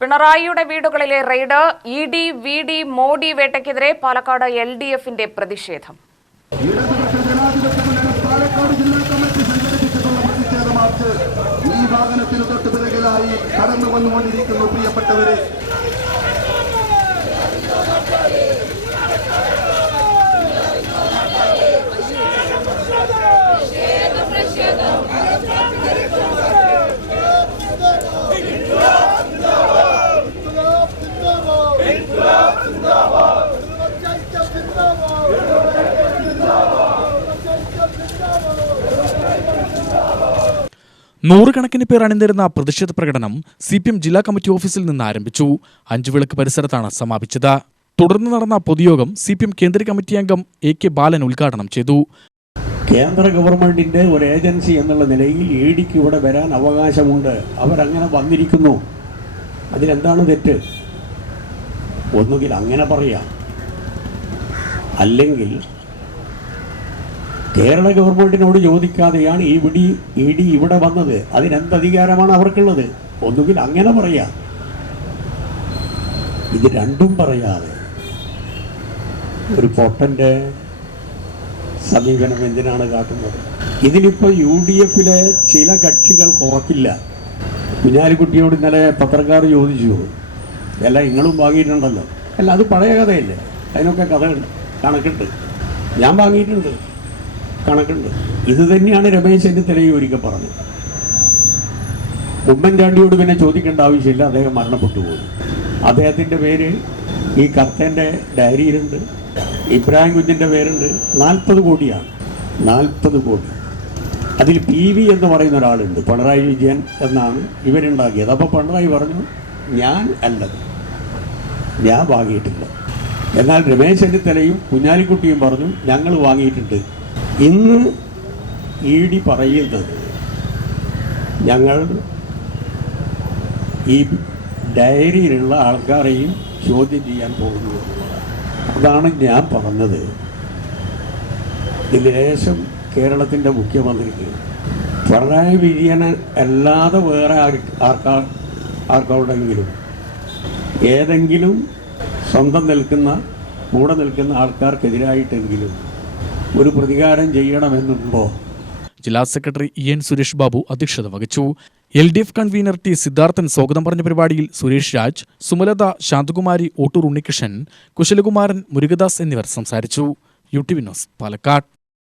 പിണറായിയുടെ വീടുകളിലെ raid, ED., VD., Modi വേട്ടയ്ക്കെതിരെ പാലക്കാട് LDF-ന്റെ പ്രതിഷേധം. ഈ വാഹനത്തിന് തൊട്ട് പിറകിലായി കടന്നു വന്നുകൊണ്ടിരിക്കുന്നു പ്രിയപ്പെട്ടവരെ. നൂറുകണക്കിന് പേർ അണിനിരുന്ന പ്രതിഷേധ പ്രകടനം CPM ജില്ലാ കമ്മിറ്റി ഓഫീസിൽ നിന്ന് ആരംഭിച്ചു. അഞ്ചുവിളക്ക് പരിസരത്താണ് സമാപിച്ചത്. തുടർന്ന് നടന്ന പൊതുയോഗം CPM കേന്ദ്ര കമ്മിറ്റി അംഗം AK ബാലൻ ഉദ്ഘാടനം ചെയ്തു. കേന്ദ്ര ഗവൺമെന്റിന്റെ ഒരു ഏജൻസി എന്നുള്ള നിലയിൽ EDക്ക് ഇവിടെ വരാൻ അവകാശമുണ്ട്. അവരങ്ങനെ വന്നിരിക്കുന്നു. അതിലെന്താണ് തെറ്റ്? ഒന്നുകിൽ അങ്ങനെ പറയാം, അല്ലെങ്കിൽ കേരള ഗവൺമെന്റിനോട് ചോദിക്കാതെയാണ് ED ഇവിടെ വന്നത്. അതിനെന്ത് അധികാരമാണ് അവർക്കുള്ളത്? ഒന്നുകിൽ അങ്ങനെ പറയാം. ഇത് രണ്ടും പറയാതെ ഒരു പൊട്ടൻ്റെ സമീപനം എന്തിനാണ് കാട്ടുന്നത്? ഇതിലിപ്പോൾ UDF-ലെ ചില കക്ഷികൾ കുറക്കില്ല. കുഞ്ഞാലിക്കുട്ടിയോട് ഇന്നലെ പത്രക്കാർ ചോദിച്ചു, അല്ല നിങ്ങളും വാങ്ങിയിട്ടുണ്ടല്ലോ. അല്ല, അത് പഴയ കഥയല്ലേ, അതിനൊക്കെ കഥയുണ്ട്, കണക്കുണ്ട്. ഞാൻ വാങ്ങിയിട്ടുണ്ട്, കണക്കുണ്ട്. ഇത് തന്നെയാണ് രമേശ് ചെന്നിത്തലയും ഒരിക്കൽ പറഞ്ഞത്. ഉമ്മൻചാണ്ടിയോട് പിന്നെ ചോദിക്കേണ്ട ആവശ്യമില്ല, അദ്ദേഹം മരണപ്പെട്ടു പോയി. അദ്ദേഹത്തിൻ്റെ പേര് ഈ കർത്തൻ്റെ ഡയറിയിലുണ്ട്, ഇബ്രാഹിം കുഞ്ഞിൻ്റെ പേരുണ്ട്. 40 കോടിയാണ്, 40 കോടി. അതിൽ PV എന്ന് പറയുന്ന ഒരാളുണ്ട്, പിണറായി വിജയൻ എന്നാണ് ഇവരുണ്ടാക്കിയത്. അപ്പോൾ പിണറായി പറഞ്ഞു, ഞാൻ അല്ലത്, ഞാൻ വാങ്ങിയിട്ടില്ല. എന്നാൽ രമേശ് ചെന്നിത്തലയും കുഞ്ഞാലിക്കുട്ടിയും പറഞ്ഞു, ഞങ്ങൾ വാങ്ങിയിട്ടുണ്ട്. ഇന്ന് ED പറയുന്നത് ഞങ്ങൾ ഈ ഡയറിയിലുള്ള ആൾക്കാരെയും ചോദ്യം ചെയ്യാൻ പോകുന്നു എന്നുള്ളതാണ്. അതാണ് ഞാൻ പറഞ്ഞത്. ഇതിൽ ലേശം കേരളത്തിൻ്റെ മുഖ്യമന്ത്രിക്ക് പിണറായി വിജയൻ അല്ലാതെ വേറെ ആർക്കോടെങ്കിലും ഏതെങ്കിലും സ്വന്തം കൂടെ നിൽക്കുന്ന ആൾക്കാർക്കെതിരായിട്ടെങ്കിലും ഒരു പ്രതികാരം ചെയ്യണമെന്നുണ്ടോ? ജില്ലാ സെക്രട്ടറി EN സുരേഷ് ബാബു അധ്യക്ഷത വഹിച്ചു. LDF കൺവീനർ T സിദ്ധാർത്ഥൻ സ്വാഗതം പറഞ്ഞ പരിപാടിയിൽ സുരേഷ് രാജ്, സുമലത, ശാന്തകുമാരി, ഓട്ടൂർ ഉണ്ണികൃഷ്ണൻ, കുശലകുമാരൻ, മുരുകദാസ് എന്നിവർ സംസാരിച്ചു. UTV news, Palakkad.